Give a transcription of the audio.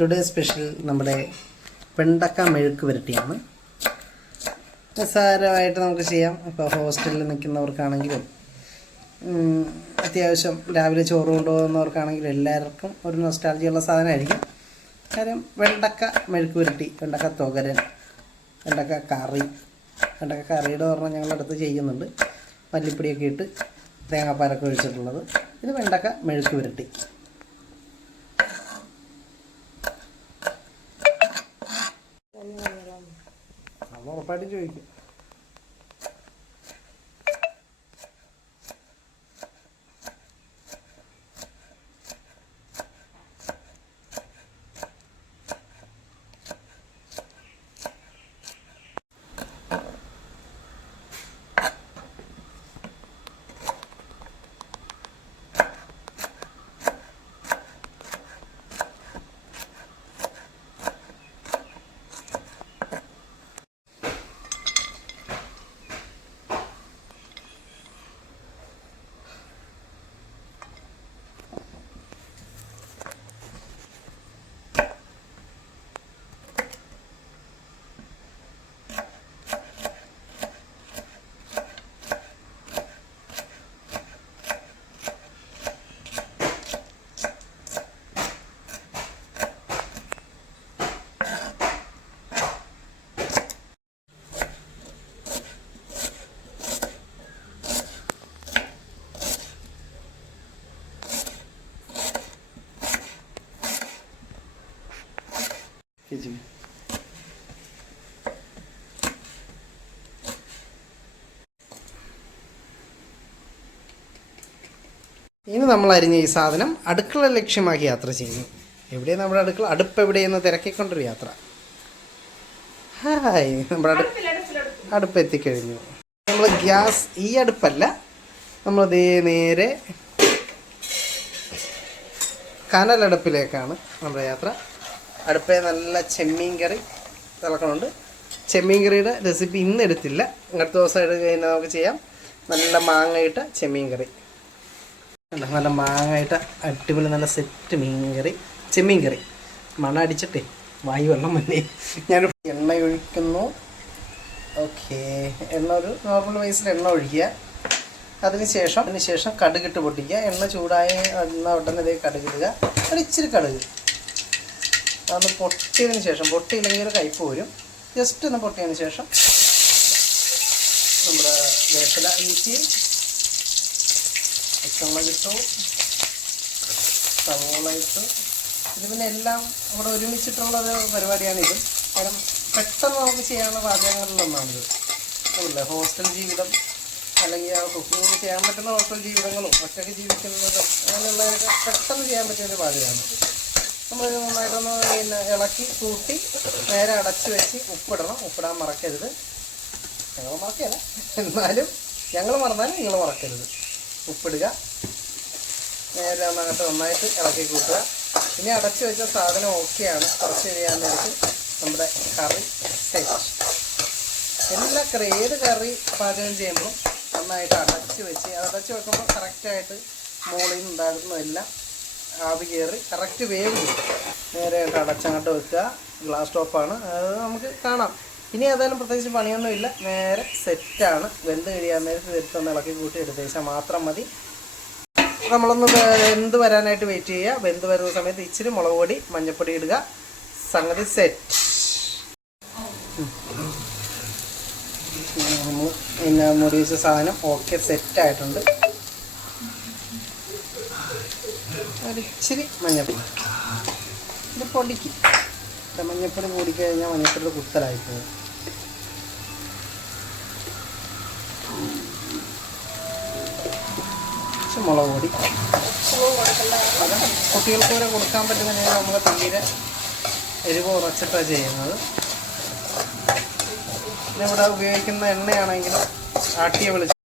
Today special നമ്മുടെ വെണ്ടക്ക മെഴുക്ക് പുരട്ടിയാണ്. നിസ്സാരമായിട്ട് നമുക്ക് ചെയ്യാം. ഇപ്പോൾ ഹോസ്റ്റലിൽ നിൽക്കുന്നവർക്കാണെങ്കിലും അത്യാവശ്യം രാവിലെ ചോറ് കൊണ്ടുപോകുന്നവർക്കാണെങ്കിലും എല്ലാവർക്കും ഒരു നൊസ്റ്റാൾജിയുള്ള സാധനമായിരിക്കും. കാര്യം വെണ്ടക്ക മെഴുക്ക് പുരട്ടി വെണ്ടക്ക തുകരൻ വെണ്ടക്ക കറി വെണ്ടക്ക കറിയുടെ പറഞ്ഞാൽ ഞങ്ങളടുത്ത് ചെയ്യുന്നുണ്ട്. മല്ലിപ്പൊടിയൊക്കെ ഇട്ട് തേങ്ങാപ്പാലൊക്കെ ഒഴിച്ചിട്ടുള്ളത്. ഇത് വെണ്ടക്ക മെഴുക്ക് പുരട്ടി. ഉറപ്പായിട്ടും ചോദിക്കും. ചേച്ചി ഇനി നമ്മൾ അരിഞ്ഞ ഈ സാധനം അടുക്കള ലക്ഷ്യമാക്കി യാത്ര ചെയ്യുന്നു. എവിടെയാണ് നമ്മുടെ അടുക്കള? അടുപ്പ് എവിടെയെന്ന് തിരക്കിക്കൊണ്ടൊരു യാത്ര. ഹായ് നമ്മുടെ അടുപ്പ് അടുപ്പ് എത്തിക്കഴിഞ്ഞു. നമ്മൾ ഗ്യാസ് ഈ അടുപ്പല്ല. നമ്മൾ നമ്മളതേ നേരെ കനലടുപ്പിലേക്കാണ് നമ്മുടെ യാത്ര. അടുപ്പേ നല്ല ചെമ്മീൻ കറി തിളക്കണുണ്ട്. ചെമ്മീൻ കറിയുടെ റെസിപ്പി ഇന്ന് എടുത്തില്ല. അടുത്ത ദിവസം എടുത്ത് കഴിഞ്ഞാൽ നമുക്ക് ചെയ്യാം. നല്ല മാങ്ങയിട്ട ചെമ്മീൻ കറി. നല്ല മാങ്ങയിട്ട അടിപൊളി നല്ല സെറ്റ് മീൻ കറി. ചെമ്മീൻ കറി. മണ അടിച്ചിട്ടേ വായു വെള്ളം മുന്നേ ഞാൻ എണ്ണ ഒഴിക്കുന്നു. ഓക്കെ എണ്ണ ഒരു നോർമൽ വൈസിൽ എണ്ണ ഒഴിക്കുക. അതിനുശേഷം അതിനുശേഷം കടുകിട്ട് പൊട്ടിക്കുക. എണ്ണ ചൂടായ എണ്ണ ഉടനെ കടുകിടുക ഒരു ഇച്ചിരി കടുക്. അതൊന്ന് പൊട്ടിയതിന് ശേഷം പൊട്ടിയില്ലെങ്കിൽ ഒരു കയ്പ് വരും. ജസ്റ്റ് ഒന്ന് പൊട്ടിയതിന് ശേഷം നമ്മുടെ വേപ്പില ഇഞ്ചി പച്ചമുളക് ഇട്ടു സവോള ഇത് പിന്നെ എല്ലാം ഇവിടെ ഒരുമിച്ചിട്ടുള്ള ഒരു പരിപാടിയാണിത് കാരണം പെട്ടെന്ന് നമുക്ക് ചെയ്യാവുന്ന പാചകങ്ങളിലൊന്നാണിത് അതല്ല ഹോസ്റ്റൽ ജീവിതം അല്ലെങ്കിൽ ആ കുക്കിംഗ് ചെയ്യാൻ പറ്റുന്ന ഹോസ്റ്റൽ ജീവിതങ്ങളും ഒറ്റയ്ക്ക് ജീവിക്കുന്നത് അങ്ങനെയുള്ളതൊക്കെ പെട്ടെന്ന് ചെയ്യാൻ പറ്റിയ ഒരു പാചകമാണ്. നമ്മൾ നന്നായിട്ടൊന്ന് ഇളക്കി കൂട്ടി നേരെ അടച്ച് വെച്ച് ഉപ്പിടണം. ഉപ്പിടാൻ മറക്കരുത്. ഞങ്ങൾ മറക്കല്ല എന്നാലും ഞങ്ങൾ മറന്നാലും നിങ്ങൾ മറക്കരുത്. ഉപ്പിടുക. നേരെ നന്നായിട്ട് നന്നായിട്ട് ഇളക്കി കൂട്ടുക. ഇനി അടച്ചു വെച്ച സാധനം ഓക്കെയാണ് കുറച്ച് കഴിയാൻ നേരത്ത് നമ്മുടെ കറി സെറ്റ് എല്ലാ കറി ഏത് കറി പാചകം ചെയ്യുമ്പോഴും നന്നായിട്ട് അടച്ചു വെച്ച് അടച്ച് വെക്കുമ്പോൾ കറക്റ്റായിട്ട് മുകളിൽ നിന്ന് ഉണ്ടാകുന്നതെല്ലാം ആവി കയറി കറക്റ്റ് വേവ് നേരെ അടച്ചങ്ങോട്ട് വെക്കുക. ഗ്ലാസ് ടോപ്പാണ് അത് നമുക്ക് കാണാം. ഇനി ഏതായാലും പ്രത്യേകിച്ച് പണിയൊന്നുമില്ല നേരെ സെറ്റാണ് വെന്ത് കഴിയാൻ നേരത്ത് വരുത്തൊന്ന് ഇളക്കി കൂട്ടി എടുത്ത് വെച്ചാൽ മാത്രം മതി. നമ്മളൊന്ന് വെന്ത് വരാനായിട്ട് വെയിറ്റ് ചെയ്യുക. വെന്ത് വരുന്ന സമയത്ത് ഇച്ചിരി മുളക് പൊടി മഞ്ഞൾപ്പൊടി ഇടുക. സംഗതി സെറ്റ് പിന്നെ മുടി സാധനം ഓക്കെ സെറ്റ് ഒരിച്ചിരി മഞ്ഞൾപ്പൊടി ഇത് പൊടിക്ക്. മഞ്ഞൾപ്പൊടി പൊടിക്കഴിഞ്ഞാൽ മഞ്ഞൾപ്പൊടി കുത്തലായി പോകും കുറച്ച് മുളക് പൊടി. അത് കുട്ടികൾക്ക് വരെ കൊടുക്കാൻ പറ്റുന്ന നമ്മൾ തീരെ എരിവ് ഉറച്ചിട്ടാണ് ചെയ്യുന്നത്. ഇവിടെ ഉപയോഗിക്കുന്ന എണ്ണയാണെങ്കിലും ആട്ടിയ വെളിച്ചെണ്ണ